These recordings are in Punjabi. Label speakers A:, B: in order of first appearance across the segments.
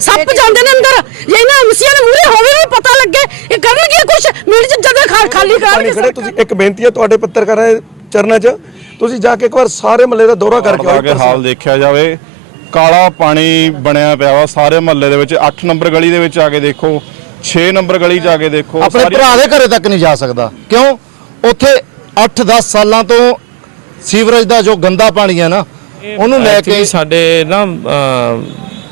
A: ਸੱਪ ਜਾਂਦੇ ਨੇ ਅੰਦਰ। ਜੇ ਇਹਨਾਂ ਮਸੀਆਂ ਦੇ ਮੂਹਰੇ ਹੋਵੇ ਵੀ ਪਤਾ ਲੱਗੇ ਇਹ ਕਰਨਗੇ ਕੁਛ। ਮਿੰਟ ਚ ਜਦੋਂ ਖਾ- ਖਾਲੀ ਕਰਨਗੇ
B: ਖੜੇ ਤੁਸੀਂ ਇੱਕ ਬੇਨਤੀ ਹੈ ਤੁਹਾਡੇ ਪੱਤਰਕਾਰਾਂ ਦੇ ਚਰਨਾਂ 'ਚ। ਤੁਸੀਂ ਜਾ ਕੇ ਇੱਕ ਵਾਰ ਸਾਰੇ ਮਹੱਲੇ ਦਾ ਦੌਰਾ ਕਰਕੇ
C: ਆ
B: ਆਓ
C: ਕੇ ਹਾਲ ਦੇਖਿਆ ਜਾਵੇ ਕਾਲਾ ਪਾਣੀ ਬਣਿਆ ਪਿਆ ਵਾ ਸਾਰੇ ਮਹੱਲੇ ਦੇ ਵਿੱਚ। 8 ਨੰਬਰ ਗਲੀ ਦੇ ਵਿੱਚ ਆ ਕੇ ਦੇਖੋ 6 ਨੰਬਰ ਗਲੀ 'ਚ ਆ ਕੇ ਦੇਖੋ
D: ਆਪਣੇ ਭਰਾ ਦੇ ਘਰੇ ਤੱਕ ਨਹੀਂ ਜਾ ਸਕਦਾ। ਕਿਉਂ? ਉੱਥੇ 8-10 ਸਾਲਾਂ ਤੋਂ ਸੀਵਰੇਜ ਦਾ ਜੋ ਗੰਦਾ ਪਾਣੀ ਹੈ ਨਾ ਉਹਨੂੰ ਲੈ ਕੇ
E: ਸਾਡੇ ਨਾ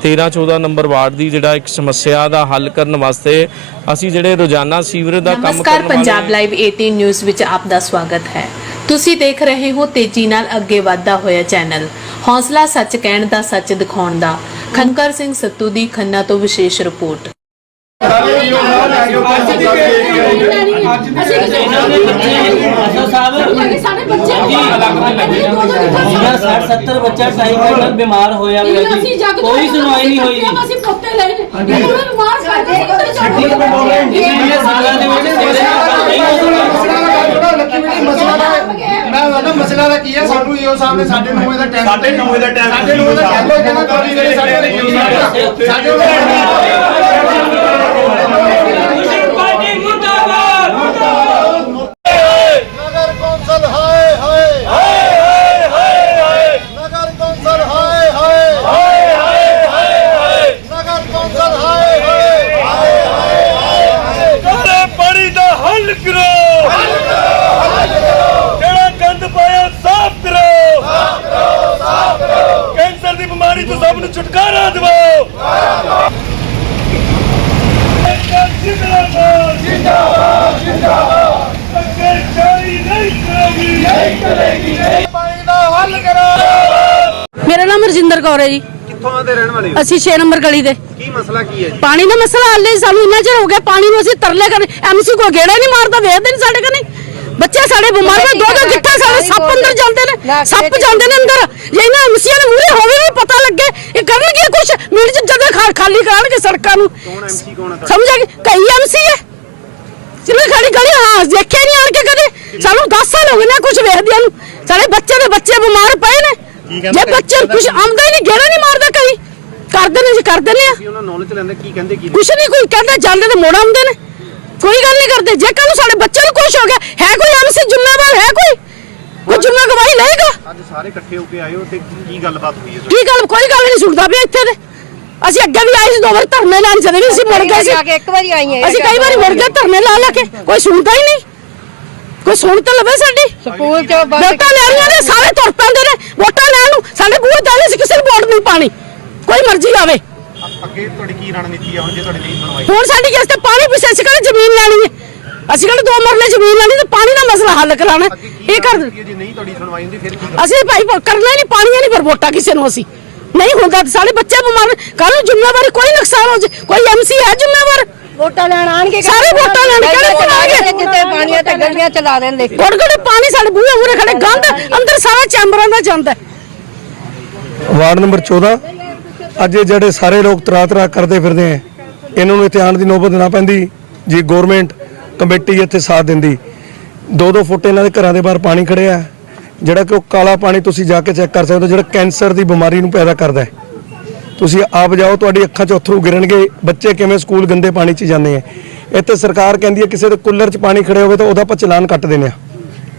E: 13 14 ਨੰਬਰ ਵਾਰਡ ਦੀ ਜਿਹੜਾ ਇੱਕ ਸਮੱਸਿਆ ਦਾ ਹੱਲ ਕਰਨ ਵਾਸਤੇ ਅਸੀਂ ਜਿਹੜੇ ਰੋਜ਼ਾਨਾ ਸੀਵਰੇਜ ਦਾ ਕੰਮ ਕਰਨ ਵਾਲੇ
F: ਪੰਜਾਬ ਲਾਈਵ 18 ਨਿਊਜ਼ ਵਿੱਚ ਆਪ ਦਾ ਸਵਾਗਤ ਹੈ। ਤੁਸੀਂ ਦੇਖ ਰਹੇ ਹੋ ਤੇਜ਼ੀ ਨਾਲ ਅੱਗੇ ਵਧਦਾ ਹੋਇਆ ਚੈਨਲ। ਹੌਸਲਾ ਸੱਚ ਕਹਿਣ ਦਾ ਸੱਚ ਦਿਖਾਉਣ ਦਾ। ਖੰਕਰ ਸਿੰਘ ਸੱਤੂ ਦੀ ਖੰਨਾ ਤੋਂ ਵਿਸ਼ੇਸ਼ ਰਿਪੋਰਟ।
G: ਮੇਰਾ 60 70 ਬੱਚਾ ਟਾਈਫਾਇਡ ਨਾਲ ਬਿਮਾਰ ਹੋਇਆ ਹੋਇਆ ਜੀ ਕੋਈ ਸੁਣਵਾਈ ਨਹੀਂ ਹੋਈ ਜੀ
A: ਅਸੀਂ ਪੋਤੇ ਲੈ ਨੇ। ਉਹਨਾਂ ਨੂੰ ਮਾਰ ਸਕਦੇ
G: ਇਹ ਸਾਲਾਂ ਦੇ ਵਿੱਚ ਸਿਵਰੇਜ ਦਾ
H: ਉਹਦਾ ਮਸਲਾ ਦਾ ਕੀ ਹੈ ਸਾਨੂੰ ਈਓ ਸਾਹਿਬ ਨੇ ਸਾਡੇ 9 ਵਜੇ ਦਾ ਟਾਈਮ ਸਾਡੇ 9 ਵਜੇ ਦਾ ਟਾਈਮ ਸਾਡੇ 9 ਵਜੇ ਦਾ ਟਾਈਮ ਸਾਡੇ ਈਓ ਸਾਹਿਬ ਸਾਡੇ ਨਗਰ ਕੌਂਸਲ ਹਾਏ ਹਾਏ ਹਾਏ ਹਾਏ ਹਾਏ ਨਗਰ ਕੌਂਸਲ ਹਾਏ ਹਾਏ ਹਾਏ ਹਾਏ ਹਾਏ ਨਗਰ ਕੌਂਸਲ ਹਾਏ ਹਾਏ ਹਾਏ
I: ਸਾਰੇ ਪਾਣੀ ਦਾ ਹੱਲ ਕਰੋ ਹੱਲ ਕਰੋ ਜਿਹੜਾ ਗੰਦ ਪਾਇਆ ਸਾਫ਼ ਕਰੋ ਸਾਫ਼ ਕਰੋ ਸਾਫ਼ ਕਰੋ ਕੈਂਸਰ ਦੀ ਨੂੰ ਛੁਟਕਾਰਾ ਦਿਵਾਓ ਜਿੰਦਾਬਾਦ। ਜਿੰਦਾਬਾਦ ਜਿੰਦਾਬਾਦ। ਅੱਗੇ ਜਾਰੀ ਨਹੀਂ ਕਰੇਗੀ। ਨਹੀਂ ਕਰੇਗੀ
H: ਪਾਣੀ ਦਾ ਹੱਲ ਕਰੋ
A: ਮੇਰਾ ਨਾਮ ਰਜਿੰਦਰ ਕੌਰ ਹੈ ਜੀ।
H: ਕਿੱਥੋਂ ਦੇ ਰਹਿਣ ਵਾਲੇ
A: ਅਸੀਂ 6 ਨੰਬਰ ਗਲੀ ਦੇ।
H: ਕੀ ਮਸਲਾ ਕੀ ਹੈ
A: ਪਾਣੀ ਦਾ ਮਸਲਾ ਹੱਲ ਨਹੀਂ ਸਾਨੂੰ ਇੰਨਾ ਚਿਰ ਹੋ ਗਿਆ ਪਾਣੀ ਨੂੰ ਅਸੀਂ ਤਰਲੇ ਕਰ ਐਮਸੀ ਕੋ ਗੇੜਾ ਨਹੀਂ ਮਾਰਦਾ ਵੇਖਦੇ ਨਹੀਂ ਸਾਡੇ ਕਨੇ। ਬੱਚੇ ਸਾਡੇ ਬਿਮਾਰ ਪਏ ਦੋ ਦੋ ਗਿੱਠਾ ਸਾਡੇ ਸੱਪ ਅੰਦਰ ਜਾਂਦੇ ਨੇ ਸੱਪ ਜਾਂਦੇ ਨੇ ਅੰਦਰ। ਜੇ ਇਹਨਾਂ ਐਮਸੀਆਂ ਦੇ ਮੂਹਰੇ ਹੋਵੇ ਵੀ ਪਤਾ ਲੱਗੇ ਇਹ ਕਰਨਗੇ ਕੁਛ? ਮਿੰਟ ਚ ਜਦੋਂ ਖਾਲੀ ਕਰਨਗੇ ਸੜਕਾਂ ਨੂੰ।
H: ਕੌਣ ਐਮਸੀ ਕੌਣ ਹੈ
A: ਸਮਝ ਆ ਗਈ? ਕਈ ਐਮਸੀ ਹੈ ਜਿਵੇਂ ਖੜੀ ਗਲੀ ਹਾਂ ਦੇਖਿਆ ਨਹੀਂ ਆਣ ਕੇ ਕਦੇ। ਸਾਨੂੰ 10 ਸਾਲ ਹੋ ਗਏ ਨੇ ਕੁਝ ਵੇਖਦਿਆਂ ਨੂੰ। ਸਾਡੇ ਬੱਚੇ ਦੇ ਬੱਚੇ ਬਿਮਾਰ ਪਏ ਨੇ। ਜੇ ਬੱਚੇ ਕੁਝ ਆਉਂਦਾ ਹੀ ਨਹੀਂ ਗੇੜਾ ਨਹੀਂ ਮਾਰਦਾ ਕਈ। ਕਰਦੇ ਨੇ ਜੀ ਕਰਦੇ ਨੇ ਆ।
H: ਤੁਹਾਡੇ ਉਹਨਾਂ ਨੌਲੇਜ ਲੈਂਦੇ ਕੀ ਕਹਿੰਦੇ ਕੀ
A: ਕੁਛ ਨਹੀਂ ਕੋਈ ਕਹਿੰਦਾ ਜਾਂਦੇ ਤੇ ਮੋੜ ਆਉਂਦੇ ਨੇ। ਕੋਈ ਗੱਲ ਨਹੀਂ ਕਰਦੇ। ਜੇ ਕੱਲ ਸਾਡੇ ਬੱਚੇ ਨੂੰ ਕੁਛ ਹੋ ਗਿਆ ਹੈ ਕੋਈ ਐਮਸੀ ਜ਼ਿੰਮੇਵਾਰ ਹੈ ਕੋਈ? ਕੋਈ ਜ਼ਿੰਮਾ ਗਵਾਹੀ ਲਏਗਾ?
H: ਅੱਜ ਸਾਰੇ ਇਕੱਠੇ ਹੋ ਕੇ ਆਏ ਹੋ ਤੇ ਕੀ ਗੱਲਬਾਤ ਹੋਈ ਹੈ?
A: ਕੀ ਗੱਲ ਕੋਈ ਗੱਲ ਨਹੀਂ ਸੁਣਦਾ ਪਿਆ ਇੱਥੇ ਤੇ। ਅਸੀਂ ਅੱਗੇ ਵੀ ਆਏ ਸੀ ਦੋ ਵਾਰ ਧਰਨੇ ਲਾਣ ਚਲੇ ਵੀ ਅਸੀਂ ਮੁੜ ਗਏ ਸੀ।
J: ਇੱਕ ਵਾਰੀ ਆਈ ਹੈ
A: ਅਸੀਂ ਕਈ ਵਾਰੀ ਮੁੜ ਗਏ ਧਰਨੇ ਲਾ ਲਾ ਕੇ। ਕੋਈ ਸੁਣਦਾ ਹੀ ਨਹੀਂ। ਕੋਈ ਸੁਣ ਤਾਂ ਲਵੇ ਸਾਡੀ।
J: ਸਕੂਲ ਚੋਂ
A: ਵੋਟਾਂ ਲੈਣੀਆਂ ਨੇ ਸਾਰੇ ਤੁਰ ਪੈਂਦੇ ਨੇ। ਵੋਟਾਂ ਲੈਣ ਨੂੰ ਸਾਡੇ ਬੂਹੇ ਤੇ ਅਸੀਂ ਕਿਸੇ ਨੂੰ ਵੋਟ ਨਹੀਂ ਪਾਣੀ। ਕੋਈ ਮਰਜ਼ੀ ਆਵੇ
H: ਅੱਗੇ ਤੁਹਾਡੀ ਕੀ ਰਣਨੀਤੀ ਹੈ ਹੁਣ ਜੇ ਤੁਹਾਡੀ ਨਹੀਂ ਸੁਣਵਾਈ
A: ਹੁਣ ਸਾਡੀ ਕਿਸ ਤੇ ਪਾਣੀ ਪਿੱਛੇ ਅਸੀਂ ਕਿਹੜਾ ਜ਼ਮੀਨ ਲੈਣੀ ਹੈ ਅਸੀਂ ਕਿਹੜਾ ਦੋ ਮਰਲੇ ਜ਼ਮੀਨ ਲੈਣੀ ਤੇ ਪਾਣੀ ਦਾ ਮਸਲਾ ਹੱਲ ਕਰਾਣਾ ਇਹ ਕਰ
H: ਰਣਨੀਤੀ ਹੈ? ਜੇ ਨਹੀਂ ਤੁਹਾਡੀ ਸੁਣਵਾਈ ਹੁੰਦੀ ਫਿਰ ਕੀ ਕਰੋਗੇ?
A: ਅਸੀਂ ਭਾਈ ਕਰਨਾ ਹੀ ਨਹੀਂ ਪਾਣੀ ਨਹੀਂ ਪਰ ਵੋਟਾਂ ਕਿਸੇ ਨੂੰ ਅਸੀਂ ਨਹੀਂ ਹੁੰਦਾ ਤੇ ਸਾਡੇ ਬੱਚੇ ਬਿਮਾਰ ਕੱਲ ਨੂੰ ਜ਼ਿੰਮੇਵਾਰੀ ਕੋਈ ਨੁਕਸਾਨ ਹੋ ਜੇ ਕੋਈ ਐਮਸੀ ਹੈ ਜ਼ਿੰਮੇਵਾਰ
J: ਵੋਟਾਂ ਲੈਣ ਆਣਗੇ
A: ਸਾਰੇ ਵੋਟਾਂ ਲੈਣ ਕਿਹੜੇ ਕੋਲ ਆ ਗਏ?
J: ਕਿਤੇ ਪਾਣੀਆਂ ਤੇ ਗਲੀਆਂ ਚਲਾ ਦਿੰਦੇ
A: ਗੋੜ ਗੋੜ ਪਾਣੀ ਸਾਡੇ ਬੂਹੇ ਮੂਰੇ ਖੜੇ ਗੰਦ ਅੰਦਰ ਸਾਰਾ ਚੈਂਬਰਾਂ ਦਾ ਜਾਂਦਾ।
B: ਵਾਰਡ ਨੰਬਰ 14 ਅੱਜ ਇਹ ਜਿਹੜੇ ਸਾਰੇ ਲੋਕ ਤਰਾ ਤਰਾ ਕਰਦੇ ਫਿਰਦੇ ਆ, ਇਹਨਾਂ ਨੂੰ ਇੱਥੇ ਆਉਣ ਦੀ ਨੌਬਤ ਨਾ ਪੈਂਦੀ, ਜੀ ਗਵਰਨਮੈਂਟ ਕਮੇਟੀ ਇੱਥੇ ਸਾਥ ਦਿੰਦੀ। ਦੋ ਦੋ ਫੁੱਟ ਇਹਨਾਂ ਦੇ ਘਰਾਂ ਦੇ ਬਾਹਰ ਪਾਣੀ ਖੜਿਆ ਜਿਹੜਾ ਕਿ ਉਹ ਕਾਲਾ ਪਾਣੀ ਤੁਸੀਂ ਜਾ ਕੇ ਚੈੱਕ ਕਰ ਸਕਦੇ ਹੋ, ਜਿਹੜਾ ਕੈਂਸਰ ਦੀ ਬਿਮਾਰੀ ਨੂੰ ਪੈਦਾ ਕਰਦਾ ਹੈ। ਤੁਸੀਂ ਆਪ ਜਾਓ, ਤੁਹਾਡੀ ਅੱਖਾਂ 'ਚ ਅਥਰੂ ਗਿਰਨਗੇ, ਬੱਚੇ ਕਿਵੇਂ ਸਕੂਲ ਗੰਦੇ ਪਾਣੀ 'ਚ ਜਾਂਦੇ ਆ। ਇੱਥੇ ਸਰਕਾਰ ਕਹਿੰਦੀ ਹੈ ਕਿਸੇ ਦੇ ਕੁੱਲਰ 'ਚ ਪਾਣੀ ਖੜੇ ਹੋਵੇ ਤਾਂ ਉਹਦਾ ਆਪਾਂ ਚਲਾਨ ਕੱਟ ਦਿੰਦੇ ਆ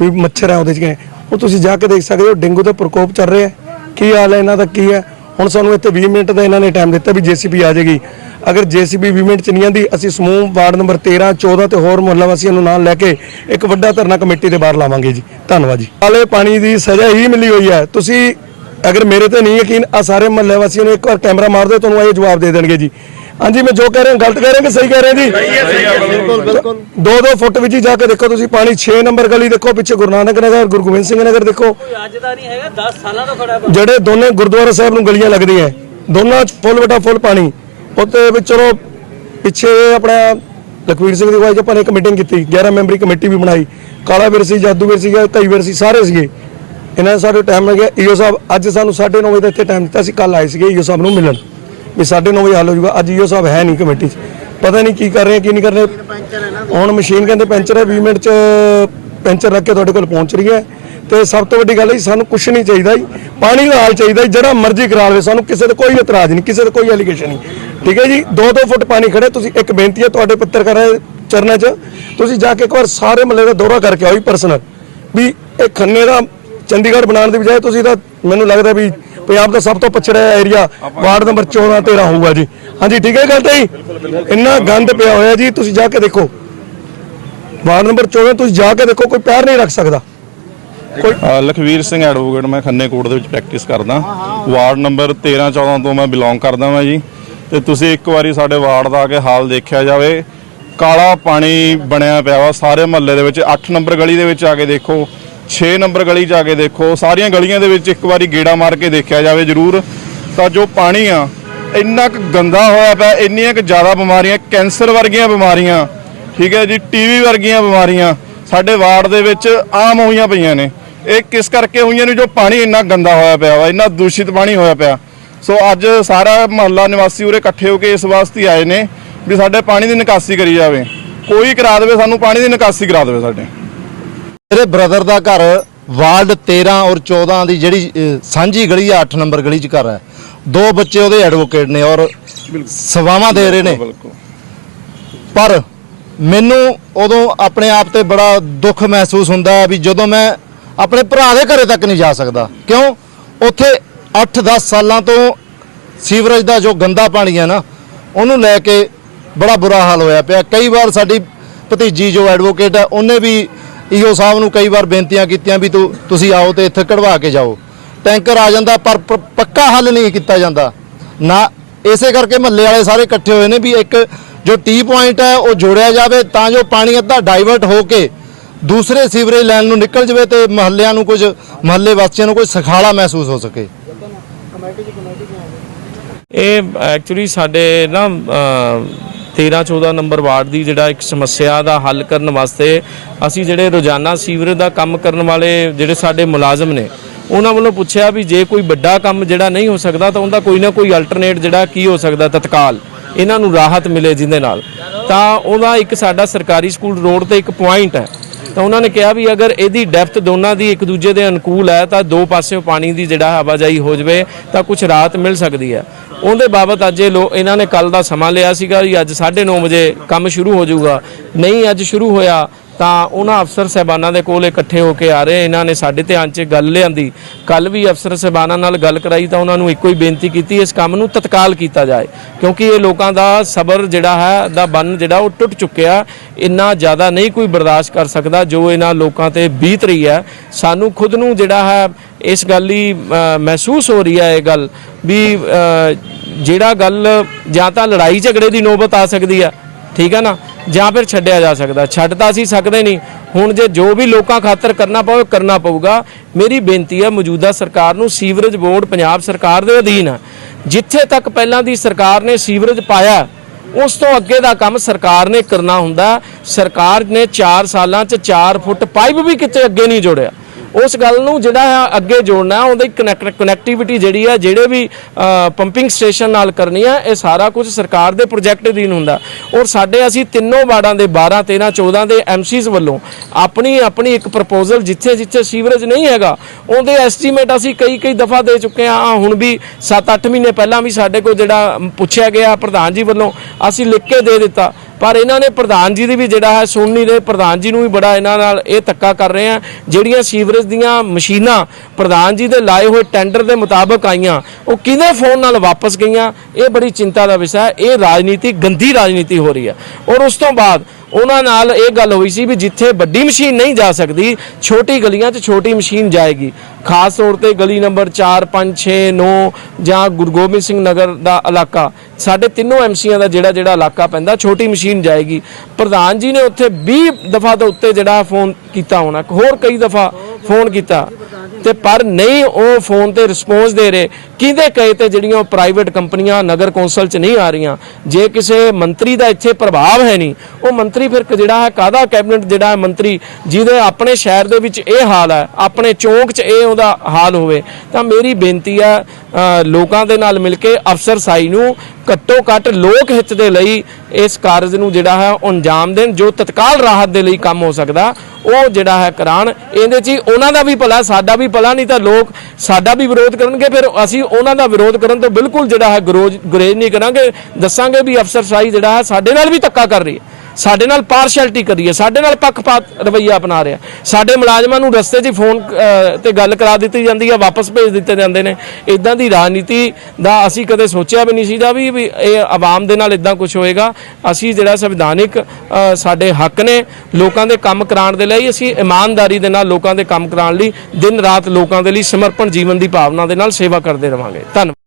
B: ਵੀ ਮੱਛਰ ਹੈ ਉਹਦੇ 'ਚ ਕਿਵੇਂ? ਉਹ ਤੁਸੀਂ ਜਾ ਕੇ ਦੇਖ ਸਕਦੇ ਹੋ, ਡੇਂਗੂ ਦਾ ਪ੍ਰਕੋਪ ਚੱਲ ਰਿਹਾ ਕੀ ਹਾਲ ਹੈ ਇਹਨਾਂ ਦਾ, ਕੀ ਹੈ? ਹੁਣ ਸਾਨੂੰ ਇੱਥੇ 20 ਮਿੰਟ ਦਾ ਇਹਨਾਂ ਨੇ ਟਾਈਮ ਦਿੱਤਾ ਵੀ ਜੀਸੀਬੀ ਆ ਜਾਏਗੀ। ਅਗਰ ਜੀਸੀਬੀ 20 ਮਿੰਟ 'ਚ ਨਹੀਂ ਆਂਦੀ, ਅਸੀਂ ਸਮੂਹ ਵਾਰਡ ਨੰਬਰ 13 14 ਤੇ ਹੋਰ ਮੁਹੱਲਾ ਵਾਸੀਆਂ ਨੂੰ ਨਾਲ ਲੈ ਕੇ ਇੱਕ ਵੱਡਾ ਧਰਨਾ ਕਮੇਟੀ ਦੇ ਬਾਹਰ ਲਾਵਾਂਗੇ ਜੀ। ਧੰਨਵਾਦ ਜੀ। ਕਾਲੇ ਪਾਣੀ ਦੀ ਸਜ਼ਾ ਹੀ ਮਿਲੀ ਹੋਈ ਹੈ। ਤੁਸੀਂ ਅਗਰ ਮੇਰੇ ਤੇ ਨਹੀਂ ਯਕੀਨ ਆ ਸਾਰੇ ਮੁਹੱਲੇ ਵਾਸੀਆਂ ਨੂੰ ਇੱਕ ਵਾਰ ਕੈਮਰਾ ਮਾਰ ਦਿਓ, ਤੁਹਾਨੂੰ ਇਹ ਜਵਾਬ ਦੇ ਦੇਣਗੇ ਜੀ। ਹਾਂਜੀ ਮੈਂ ਜੋ ਕਹਿ ਰਿਹਾ ਗਲਤ ਕਹਿ ਰਿਹਾ ਕਿ ਸਹੀ ਕਹਿ ਰਿਹਾ ਜੀ? ਬਿਲਕੁਲ ਬਿਲਕੁਲ। ਦੋ ਦੋ ਫੁੱਟ ਵਿੱਚ ਹੀ ਜਾ ਕੇ ਦੇਖੋ ਤੁਸੀਂ ਪਾਣੀ 6 ਨੰਬਰ ਗਲੀ ਦੇਖੋ ਪਿੱਛੇ ਗੁਰੂ ਨਾਨਕ ਨਗਰ ਗੁਰੂ ਗੋਬਿੰਦ ਸਿੰਘ ਨਗਰ ਦੇਖੋ।
G: ਅੱਜ ਦਾ ਨਹੀਂ ਹੈਗਾ 10 ਸਾਲਾਂ ਤੋਂ ਖੜਾ
B: ਜਿਹੜੇ ਦੋਨੇ ਗੁਰਦੁਆਰਾ ਸਾਹਿਬ ਨੂੰ ਗਲੀਆਂ ਲੱਗਦੀਆਂ ਦੋਨਾਂ 'ਚ ਫੁੱਲ ਬਟਾ ਫੁੱਲ ਪਾਣੀ। ਉੱਤੇ ਵੀ ਚਲੋ ਪਿੱਛੇ ਆਪਣਾ ਲਖਵੀਰ ਸਿੰਘ ਦੀ ਵਾਈ ਆਪਾਂ ਨੇ ਇੱਕ ਮੀਟਿੰਗ ਕੀਤੀ 11 ਮੈਂਬਰੀ ਕਮੇਟੀ ਵੀ ਬਣਾਈ। ਕਾਲਾ ਵੀਰ ਸੀ ਜਾਦੂ ਵੀਰ ਸੀਗਾ ਕਈ ਵੀਰ ਸੀ ਸਾਰੇ ਸੀਗੇ। ਇਹਨਾਂ ਦਾ ਸਾਡੇ ਟਾਈਮ ਲੱਗਿਆ ਈਓ ਸਾਹਿਬ ਅੱਜ ਸਾਨੂੰ 9:30 ਵਜੇ ਦਾ ਇੱਥੇ ਟਾਈਮ ਦਿੱਤਾ ਸੀ ਕੱਲ ਆਏ ਸੀਗੇ ਈਓ ਸਾਹਿਬ ਨੂੰ ਮਿਲਣ। ਵੀ 9:30 ਵਜੇ ਹੱਲ ਹੋ ਜਾਊਗਾ। ਅੱਜ ਈਓ ਸਾਹਿਬ ਹੈ ਨਹੀਂ ਕਮੇਟੀ 'ਚ। ਪਤਾ ਨਹੀਂ ਕੀ ਕਰ ਰਹੇ ਕੀ ਨਹੀਂ ਕਰ ਰਹੇ। ਹੁਣ ਮਸ਼ੀਨ ਕਹਿੰਦੇ ਪੈਂਚਰ ਹੈ 20 ਮਿੰਟ 'ਚ ਪੈਂਚਰ ਰੱਖ ਕੇ ਤੁਹਾਡੇ ਕੋਲ ਪਹੁੰਚ ਰਹੀ ਹੈ। ਤੇ ਸਭ ਤੋਂ ਵੱਡੀ ਗੱਲ ਹੈ ਜੀ, ਸਾਨੂੰ ਕੁਝ ਨਹੀਂ ਚਾਹੀਦਾ ਜੀ। ਪਾਣੀ ਦਾ ਹਾਲ ਚਾਹੀਦਾ ਜਿਹੜਾ ਮਰਜ਼ੀ ਕਰਾ ਲਵੇ। ਸਾਨੂੰ ਕਿਸੇ ਤੇ ਕੋਈ ਇਤਰਾਜ਼ ਨਹੀਂ ਕਿਸੇ ਦਾ ਕੋਈ ਐਲੀਗੇਸ਼ਨ ਨਹੀਂ। ਠੀਕ ਹੈ ਜੀ 2-2 ਫੁੱਟ ਪਾਣੀ ਖੜੇ ਤੁਸੀਂ ਇੱਕ ਬੇਨਤੀ ਹੈ ਤੁਹਾਡੇ ਪੱਤਰਕਾਰਾਂ ਦੇ ਚਰਨਾਂ 'ਚ। ਤੁਸੀਂ ਜਾ ਕੇ ਇੱਕ ਵਾਰ ਸਾਰੇ ਮਹੱਲੇ ਦਾ ਦੌਰਾ ਕਰਕੇ ਆਓ ਜੀ ਪਰਸਨਲ ਵੀ ਇਹ ਖੰਨੇ ਦਾ ਚੰਡੀਗੜ੍ਹ ਬਣਾਉਣ ਦੀ ਬਜਾਏ ਤੁਸੀਂ ਤਾਂ ਮੈਨੂੰ ਲੱਗਦਾ ਵੀ ਪੰਜਾਬ ਦਾ ਸਭ ਤੋਂ ਪਛੜਿਆ ਏਰੀਆ ਵਾਰਡ ਨੰਬਰ 14 13 ਹੋਊਗਾ ਜੀ। ਹਾਂਜੀ ਠੀਕ ਹੈ ਗੱਲ ਤਾਂ ਜੀ? ਇੰਨਾ ਗੰਦ ਪਿਆ ਹੋਇਆ ਜੀ ਤੁਸੀਂ ਜਾ ਕੇ ਦੇਖੋ। ਵਾਰਡ ਨੰਬਰ 14 ਤੁਸੀਂ ਜਾ ਕੇ ਦੇਖੋ ਕੋਈ ਪੈਰ ਨਹੀਂ ਰੱਖ ਸਕਦਾ।
C: ਲਖਵੀਰ ਸਿੰਘ ਐਡਵੋਕੇਟ ਮੈਂ ਖੰਨੇ ਕੋਰਟ ਦੇ ਵਿੱਚ ਪ੍ਰੈਕਟਿਸ ਕਰਦਾ। ਵਾਰਡ ਨੰਬਰ 13 14 ਤੋਂ ਮੈਂ ਬਿਲੋਂਗ ਕਰਦਾ ਮੈਂ ਜੀ। ਤੇ ਤੁਸੀਂ ਇੱਕ ਵਾਰੀ ਸਾਡੇ ਵਾਰਡ ਦਾ ਆ ਕੇ ਹਾਲ ਦੇਖਿਆ ਜਾਵੇ। ਕਾਲਾ ਪਾਣੀ ਬਣਿਆ ਪਿਆ ਵਾ ਸਾਰੇ ਮਹੱਲੇ ਦੇ ਵਿੱਚ 8 ਨੰਬਰ ਗਲੀ ਦੇ ਵਿੱਚ ਆ ਕੇ ਦੇਖੋ। 6 ਨੰਬਰ ਗਲੀ 'ਚ ਆ ਕੇ ਦੇਖੋ, ਸਾਰੀਆਂ ਗਲੀਆਂ ਦੇ ਵਿੱਚ ਇੱਕ ਵਾਰੀ ਗੇੜਾ ਮਾਰ ਕੇ ਦੇਖਿਆ ਜਾਵੇ ਜ਼ਰੂਰ। ਤਾਂ ਜੋ ਪਾਣੀ ਆ, ਇੰਨਾ ਕੁ ਗੰਦਾ ਹੋਇਆ ਪਿਆ, ਇੰਨੀਆਂ ਕੁ ਜ਼ਿਆਦਾ ਬਿਮਾਰੀਆਂ, ਕੈਂਸਰ ਵਰਗੀਆਂ ਬਿਮਾਰੀਆਂ, ਠੀਕ ਹੈ ਜੀ, ਟੀਵੀ ਵਰਗੀਆਂ ਬਿਮਾਰੀਆਂ ਸਾਡੇ ਵਾਰਡ ਦੇ ਵਿੱਚ ਆਮ ਹੋਈਆਂ ਪਈਆਂ ਨੇ। ਇਹ ਕਿਸ ਕਰਕੇ ਹੋਈਆਂ ਨੇ? ਜੋ ਪਾਣੀ ਇੰਨਾ ਗੰਦਾ ਹੋਇਆ ਪਿਆ ਵਾ, ਇੰਨਾ ਦੂਸ਼ਿਤ ਪਾਣੀ ਹੋਇਆ ਪਿਆ। ਸੋ ਅੱਜ ਸਾਰਾ ਮਹੱਲਾ ਨਿਵਾਸੀ ਉਰੇ ਇਕੱਠੇ ਹੋ ਕੇ ਇਸ ਵਾਸਤੇ ਆਏ ਨੇ ਵੀ ਸਾਡੇ ਪਾਣੀ ਦੀ ਨਿਕਾਸੀ ਕਰੀ ਜਾਵੇ। ਕੋਈ ਕਰਾ ਦੇਵੇ, ਸਾਨੂੰ ਪਾਣੀ ਦੀ ਨਿਕਾਸੀ ਕਰਾ ਦੇਵੇ ਸਾਡੇ।
D: ਮੇਰੇ ਬ੍ਰਦਰ ਦਾ ਘਰ ਵਾਰਡ 13 ਔਰ 14 ਦੀ ਜਿਹੜੀ ਸਾਂਝੀ ਗਲੀ ਆ 8 ਨੰਬਰ ਗਲੀ 'ਚ ਘਰ ਹੈ। ਦੋ ਬੱਚੇ ਉਹਦੇ ਐਡਵੋਕੇਟ ਨੇ ਔਰ ਸੇਵਾਵਾਂ ਦੇ ਰਹੇ ਨੇ। ਪਰ ਮੈਨੂੰ ਉਦੋਂ ਆਪਣੇ ਆਪ ਤੇ ਬੜਾ ਦੁੱਖ ਮਹਿਸੂਸ ਹੁੰਦਾ ਹੈ ਵੀ ਜਦੋਂ ਮੈਂ ਆਪਣੇ ਭਰਾ ਦੇ ਘਰੇ ਤੱਕ ਨਹੀਂ ਜਾ ਸਕਦਾ। ਕਿਉਂ? ਉੱਥੇ 8-10 ਸਾਲਾਂ ਤੋਂ ਸੀਵਰੇਜ ਦਾ ਜੋ ਗੰਦਾ ਪਾਣੀ ਹੈ ਨਾ ਉਹਨੂੰ ਲੈ ਕੇ ਬੜਾ ਬੁਰਾ ਹਾਲ ਹੋਇਆ ਪਿਆ। ਕਈ ਵਾਰ ਸਾਡੀ ਭਤੀਜੀ ਜੋ ਐਡਵੋਕੇਟ ਹੈ ਉਹਨੇ ਵੀ ਈਓ ਸਾਹਿਬ ਨੂੰ ਕਈ ਵਾਰ ਬੇਨਤੀਆਂ ਕੀਤੀਆਂ ਵੀ ਤੂੰ ਤੁਸੀਂ ਆਓ ਤੇ ਇੱਥੇ ਕਢਵਾ ਕੇ ਜਾਓ। ਟੈਂਕਰ ਆ ਜਾਂਦਾ, ਪਰ ਪੱਕਾ ਹੱਲ ਨਹੀਂ ਕੀਤਾ ਜਾਂਦਾ। ਨਾ ਇਸੇ ਕਰਕੇ ਮਹੱਲੇ ਵਾਲੇ ਸਾਰੇ ਇਕੱਠੇ ਹੋਏ ਨੇ ਵੀ ਇੱਕ ਜੋ ਟੀ ਪੁਆਇੰਟ ਹੈ, ਉਹ ਜੋੜਿਆ ਜਾਵੇ, ਤਾਂ ਜੋ ਪਾਣੀ ਅੱਧਾ ਡਾਈਵਰਟ ਹੋ ਕੇ ਦੂਸਰੇ ਸੀਵਰੇਜ ਲਾਈਨ ਨੂੰ ਨਿਕਲ ਜਾਵੇ ਤੇ ਮਹੱਲਿਆਂ ਨੂੰ ਕੁਝ ਮਹੱਲੇ ਵਾਸੀਆਂ ਨੂੰ ਕੁਝ ਸਖਾਲਾ ਮਹਿਸੂਸ ਹੋ ਸਕੇ।
E: ਇਹ ਐਕਚੁਅਲੀ ਸਾਡੇ ਨਾ 13 14 ਨੰਬਰ ਵਾਰਡ ਦੀ ਜਿਹੜਾ ਇੱਕ ਸਮੱਸਿਆ ਦਾ ਹੱਲ ਕਰਨ ਵਾਸਤੇ ਅਸੀਂ ਜਿਹੜੇ ਰੋਜ਼ਾਨਾ ਸੀਵਰੇਜ ਦਾ ਕੰਮ ਕਰਨ ਵਾਲੇ ਜਿਹੜੇ ਸਾਡੇ ਮੁਲਾਜ਼ਮ ਨੇ, ਉਹਨਾਂ ਵੱਲੋਂ ਪੁੱਛਿਆ ਵੀ ਜੇ ਕੋਈ ਵੱਡਾ ਕੰਮ ਜਿਹੜਾ ਨਹੀਂ ਹੋ ਸਕਦਾ ਤਾਂ ਉਹਦਾ ਕੋਈ ਨਾ ਕੋਈ ਅਲਟਰਨੇਟ ਜਿਹੜਾ ਕੀ ਹੋ ਸਕਦਾ ਤਤਕਾਲ, ਇਹਨਾਂ ਨੂੰ ਰਾਹਤ ਮਿਲੇ ਜਿਹਦੇ ਨਾਲ। ਤਾਂ ਉਹਦਾ ਇੱਕ ਸਾਡਾ ਸਰਕਾਰੀ ਸਕੂਲ ਰੋਡ ਤੇ ਇੱਕ ਪੁਆਇੰਟ ਹੈ। ਤਾਂ ਉਹਨਾਂ ਨੇ ਕਿਹਾ ਵੀ ਅਗਰ ਇਹਦੀ ਡੈਪਥ ਦੋਨਾਂ ਦੀ ਇੱਕ ਦੂਜੇ ਦੇ ਅਨੁਕੂਲ ਹੈ, ਤਾਂ ਦੋ ਪਾਸਿਓਂ ਪਾਣੀ ਦੀ ਜਿਹੜਾ ਆਵਾਜਾਈ ਹੋ ਜਵੇ, ਤਾਂ ਕੁਝ ਰਾਹਤ ਮਿਲ ਸਕਦੀ ਹੈ। ਉਹਦੇ ਬਾਬਤ ਅੱਜ ਇਹ ਲੋ, ਇਹਨਾਂ ਨੇ ਕੱਲ ਦਾ ਸਮਾਂ ਲਿਆ ਸੀਗਾ ਵੀ ਅੱਜ 9:30 ਵਜੇ ਕੰਮ ਸ਼ੁਰੂ ਹੋ ਜਾਊਗਾ। ਨਹੀਂ, ਅੱਜ ਸ਼ੁਰੂ ਹੋਇਆ। ਤਾਂ ਉਹਨਾਂ ਅਫਸਰ ਸਹਿਬਾਨਾਂ ਦੇ ਕੋਲ ਇਕੱਠੇ ਹੋ ਕੇ ਆ ਰਹੇ। ਇਹਨਾਂ ਨੇ ਸਾਡੇ ਧਿਆਨ 'ਚ ਗੱਲ ਲਿਆਂਦੀ। ਕੱਲ ਵੀ ਅਫਸਰ ਸਹਿਬਾਨਾਂ ਨਾਲ ਗੱਲ ਕਰਾਈ ਤਾਂ ਉਹਨਾਂ ਨੂੰ ਇੱਕੋ ਹੀ ਬੇਨਤੀ ਕੀਤੀ, ਇਸ ਕੰਮ ਨੂੰ ਤਤਕਾਲ ਕੀਤਾ ਜਾਏ। ਕਿਉਂਕਿ ਇਹ ਲੋਕਾਂ ਦਾ ਸਬਰ ਜਿਹੜਾ ਹੈ, ਦਾ ਬੰਨ ਜਿਹੜਾ ਉਹ ਟੁੱਟ ਚੁੱਕਿਆ। ਇੰਨਾ ਜ਼ਿਆਦਾ ਨਹੀਂ ਕੋਈ ਬਰਦਾਸ਼ਤ ਕਰ ਸਕਦਾ ਜੋ ਇਹਨਾਂ ਲੋਕਾਂ ਤੇ ਬੀਤ ਰਹੀ ਹੈ। ਸਾਨੂੰ ਖੁਦ ਨੂੰ ਜਿਹੜਾ ਹੈ, ਇਸ ਗੱਲ ਦੀ ਮਹਿਸੂਸ ਹੋ ਰਹੀ ਹੈ ਇਹ ਗੱਲ ਵੀ ਜਿਹੜਾ ਗੱਲ ਜਾਂ ਤਾਂ ਲੜਾਈ ਝਗੜੇ ਦੀ ਨੌਬਤ ਆ ਸਕਦੀ ਆ ਠੀਕ ਹੈ ਨਾ? ਜਾਂ ਫਿਰ ਛੱਡਿਆ ਜਾ ਸਕਦਾ। ਛੱਡ ਤਾਂ ਅਸੀਂ ਸਕਦੇ ਨਹੀਂ। ਹੁਣ ਜੇ ਜੋ ਵੀ ਲੋਕਾਂ ਖਾਤਰ ਕਰਨਾ ਪਵੇ, ਕਰਨਾ ਪਊਗਾ। ਮੇਰੀ ਬੇਨਤੀ ਹੈ, ਮੌਜੂਦਾ ਸਰਕਾਰ ਨੂੰ ਸੀਵਰੇਜ ਬੋਰਡ ਪੰਜਾਬ ਸਰਕਾਰ ਦੇ ਅਧੀਨ ਹੈ ਜਿੱਥੇ ਤੱਕ ਪਹਿਲਾਂ ਦੀ ਸਰਕਾਰ ਨੇ ਸੀਵਰੇਜ ਪਾਇਆ, ਉਸ ਤੋਂ ਅੱਗੇ ਦਾ ਕੰਮ ਸਰਕਾਰ ਨੇ ਕਰਨਾ ਹੁੰਦਾ। ਸਰਕਾਰ ਨੇ 4 ਸਾਲਾਂ 'ਚ 4 ਫੁੱਟ ਪਾਈਪ ਵੀ ਕਿਤੇ ਅੱਗੇ ਨਹੀਂ ਜੋੜਿਆ। ਉਸ ਗੱਲ ਨੂੰ ਜਿਹੜਾ ਹੈ ਅੱਗੇ ਜੋੜਨਾ, ਉਹਦੀ ਕਨੈਕਟ ਕਨੈਕਟੀਵਿਟੀ ਜਿਹੜੀ ਹੈ ਜਿਹੜੇ ਵੀ ਪੰਪਿੰਗ ਸਟੇਸ਼ਨ ਨਾਲ ਕਰਨੀ ਹੈ ਇਹ ਸਾਰਾ ਕੁਝ ਸਰਕਾਰ ਦੇ ਪ੍ਰੋਜੈਕਟ ਅਧੀਨ ਹੁੰਦਾ। ਔਰ ਸਾਡੇ ਅਸੀਂ ਤਿੰਨੋਂ ਵਾਰਡਾਂ ਦੇ 12 13 14 ਦੇ ਐਮਸੀਜ਼ ਵੱਲੋਂ ਆਪਣੀ ਆਪਣੀ ਇੱਕ ਪ੍ਰਪੋਜ਼ਲ ਜਿੱਥੇ ਜਿੱਥੇ ਸੀਵਰੇਜ ਨਹੀਂ ਹੈਗਾ, ਉਹਦੇ ਐਸਟੀਮੇਟ ਅਸੀਂ ਕਈ ਕਈ ਦਫਾ ਦੇ ਚੁੱਕੇ ਹਾਂ ਹੁਣ ਵੀ 7-8 ਮਹੀਨੇ ਪਹਿਲਾਂ ਵੀ ਸਾਡੇ ਕੋਲ ਜਿਹੜਾ ਪੁੱਛਿਆ ਗਿਆ ਪ੍ਰਧਾਨ ਜੀ ਵੱਲੋਂ, ਅਸੀਂ ਲਿਖ ਕੇ ਦੇ ਦਿੱਤਾ। ਪਰ ਇਹਨਾਂ ਨੇ ਪ੍ਰਧਾਨ ਜੀ ਦੀ ਵੀ ਜਿਹੜਾ ਹੈ ਸੁਣ ਨਹੀਂ ਰਹੇ ਪ੍ਰਧਾਨ ਜੀ ਨੂੰ ਵੀ ਬੜਾ ਇਹਨਾਂ ਨਾਲ ਇਹ ਧੱਕਾ ਕਰ ਰਹੇ ਆ। ਜਿਹੜੀਆਂ ਸੀਵਰੇਜ ਦੀਆਂ ਮਸ਼ੀਨਾਂ ਪ੍ਰਧਾਨ ਜੀ ਦੇ ਲਾਏ ਹੋਏ ਟੈਂਡਰ ਦੇ ਮੁਤਾਬਕ ਆਈਆਂ, ਉਹ ਕਿਹਦੇ ਫੋਨ ਨਾਲ ਵਾਪਸ ਗਈਆਂ? ਇਹ ਬੜੀ ਚਿੰਤਾ ਦਾ ਵਿਸ਼ਾ ਹੈ। ਇਹ ਰਾਜਨੀਤੀ, ਗੰਦੀ ਰਾਜਨੀਤੀ ਹੋ ਰਹੀ ਹੈ। ਔਰ ਉਸ ਤੋਂ ਬਾਅਦ ਉਹਨਾਂ ਨਾਲ ਇਹ ਗੱਲ ਹੋਈ ਸੀ ਵੀ ਜਿੱਥੇ ਵੱਡੀ ਮਸ਼ੀਨ ਨਹੀਂ ਜਾ ਸਕਦੀ, ਛੋਟੀ ਗਲੀਆਂ 'ਚ ਛੋਟੀ ਮਸ਼ੀਨ ਜਾਏਗੀ। ਖਾਸ ਤੌਰ ਤੇ ਗਲੀ ਨੰਬਰ 4 5 6 9 ਜਾਂ ਗੁਰੂ ਗੋਬਿੰਦ ਸਿੰਘ ਨਗਰ ਦਾ ਇਲਾਕਾ। ਸਾਡੇ ਤਿੰਨੋਂ ਐਮਸੀਆਂ ਦਾ ਜਿਹੜਾ ਜਿਹੜਾ ਇਲਾਕਾ ਪੈਂਦਾ, ਛੋਟੀ ਮਸ਼ੀਨ ਜਾਏਗੀ। ਪ੍ਰਧਾਨ ਜੀ ਨੇ ਉੱਥੇ 20 ਦਫਾ ਦੇ ਉੱਤੇ ਜਿਹੜਾ ਫੋਨ ਕੀਤਾ ਹੋਣਾ। ਹੋਰ ਕਈ ਦਫਾ ਫੋਨ ਕੀਤਾ। ਤੇ ਪਰ ਨਹੀਂ ਉਹ ਫੋਨ ਤੇ ਰਿਸਪੌਂਸ ਦੇ ਰਹੇ। ਕਿਹਦੇ ਕਹੇ ਤੇ ਜਿਹੜੀਆਂ ਉਹ ਪ੍ਰਾਈਵੇਟ ਕੰਪਨੀਆਂ, ਨਗਰ ਕੌਂਸਲ ਚ ਨਹੀਂ ਆ ਰਹੀਆਂ। ਜੇ ਕਿਸੇ ਮੰਤਰੀ ਦਾ ਇੱਥੇ ਪ੍ਰਭਾਵ ਹੈ ਨਹੀਂ, ਉਹ ਮੰਤਰੀ ਫਿਰ ਜਿਹੜਾ ਹੈ ਕਾਹਦਾ ਕੈਬਨਿਟ ਜਿਹੜਾ ਹੈ ਮੰਤਰੀ, ਜਿਹਦੇ ਆਪਣੇ ਸ਼ਹਿਰ ਦੇ ਵਿੱਚ ਇਹ ਹਾਲ ਹੈ, ਆਪਣੇ ਚੌਂਕ 'ਚ ਇਹ ਉਹਦਾ ਹਾਲ ਹੋਵੇ। ਤਾਂ ਮੇਰੀ ਬੇਨਤੀ ਹੈ ਲੋਕਾਂ ਦੇ ਨਾਲ ਮਿਲ ਕੇ ਅਫਸਰ ਸਾਈ ਨੂੰ ਘੱਟੋ ਘੱਟ ਲੋਕ ਹਿੱਤ ਦੇ ਲਈ ਇਸ ਕਾਰਜ ਨੂੰ ਜਿਹੜਾ ਹੈ ਉਹ ਅੰਜਾਮ ਦੇਣ, ਜੋ ਤਤਕਾਲ ਰਾਹਤ ਦੇ ਲਈ ਕੰਮ ਹੋ ਸਕਦਾ, ਉਹ ਜਿਹੜਾ ਹੈ ਕਰਾਣ ਇਹਦੇ 'ਚ ਹੀ ਉਹਨਾਂ ਦਾ ਵੀ ਭਲਾ, ਸਾਡਾ ਵੀ ਭਲਾ, ਨਹੀਂ ਤਾਂ ਲੋਕ ਸਾਡਾ ਵੀ ਵਿਰੋਧ ਕਰਨਗੇ, ਫਿਰ ਅਸੀਂ ਉਹਨਾਂ ਦਾ ਵਿਰੋਧ ਕਰਨ ਤੋਂ ਬਿਲਕੁਲ ਜਿਹੜਾ ਹੈ ਗਰੋਜ ਗੁਰੇਜ ਨਹੀਂ ਕਰਾਂਗੇ। ਦੱਸਾਂਗੇ ਵੀ ਅਫਸਰਸ਼ਾਹੀ ਜਿਹੜਾ ਹੈ ਸਾਡੇ ਨਾਲ ਵੀ ਧੱਕਾ ਕਰ ਰਹੀ ਹੈ। ਸਾਡੇ ਨਾਲ ਪਾਰਸ਼ੈਲਿਟੀ ਕਰੀ ਹੈ, ਸਾਡੇ ਨਾਲ ਪੱਖਪਾਤ ਰਵਈਆ ਅਪਣਾ ਰਿਹਾ ਸਾਡੇ ਮੁਲਾਜ਼ਮਾਂ ਨੂੰ ਰਸਤੇ 'ਚ ਹੀ ਫੋਨ ਤੇ ਗੱਲ ਕਰਾ ਦਿੱਤੀ ਜਾਂਦੀ ਹੈ, ਵਾਪਸ ਭੇਜ ਦਿੱਤੇ ਜਾਂਦੇ ਨੇ। ਇਦਾਂ ਦੀ ਰਾਜਨੀਤੀ ਦਾ ਅਸੀਂ ਕਦੇ ਸੋਚਿਆ ਵੀ ਨਹੀਂ ਸੀਗਾ ਵੀ ਇਹ ਆਵਾਮ ਦੇ ਨਾਲ ਇਦਾਂ ਕੁਝ ਹੋਏਗਾ। ਅਸੀਂ ਜਿਹੜਾ ਸੰਵਿਧਾਨਿਕ ਸਾਡੇ ਹੱਕ ਨੇ ਲੋਕਾਂ ਦੇ ਕੰਮ ਕਰਾਉਣ ਦੇ ਲਈ, ਅਸੀਂ ਇਮਾਨਦਾਰੀ ਦੇ ਨਾਲ ਲੋਕਾਂ ਦੇ ਕੰਮ ਕਰਾਉਣ ਲਈ, ਦਿਨ ਰਾਤ ਲੋਕਾਂ ਦੇ ਲਈ ਸਮਰਪਣ ਜੀਵਨ ਦੀ ਭਾਵਨਾ ਦੇ ਨਾਲ ਸੇਵਾ ਕਰਦੇ ਰਵਾਂਗੇ। ਧੰਨਵਾਦ।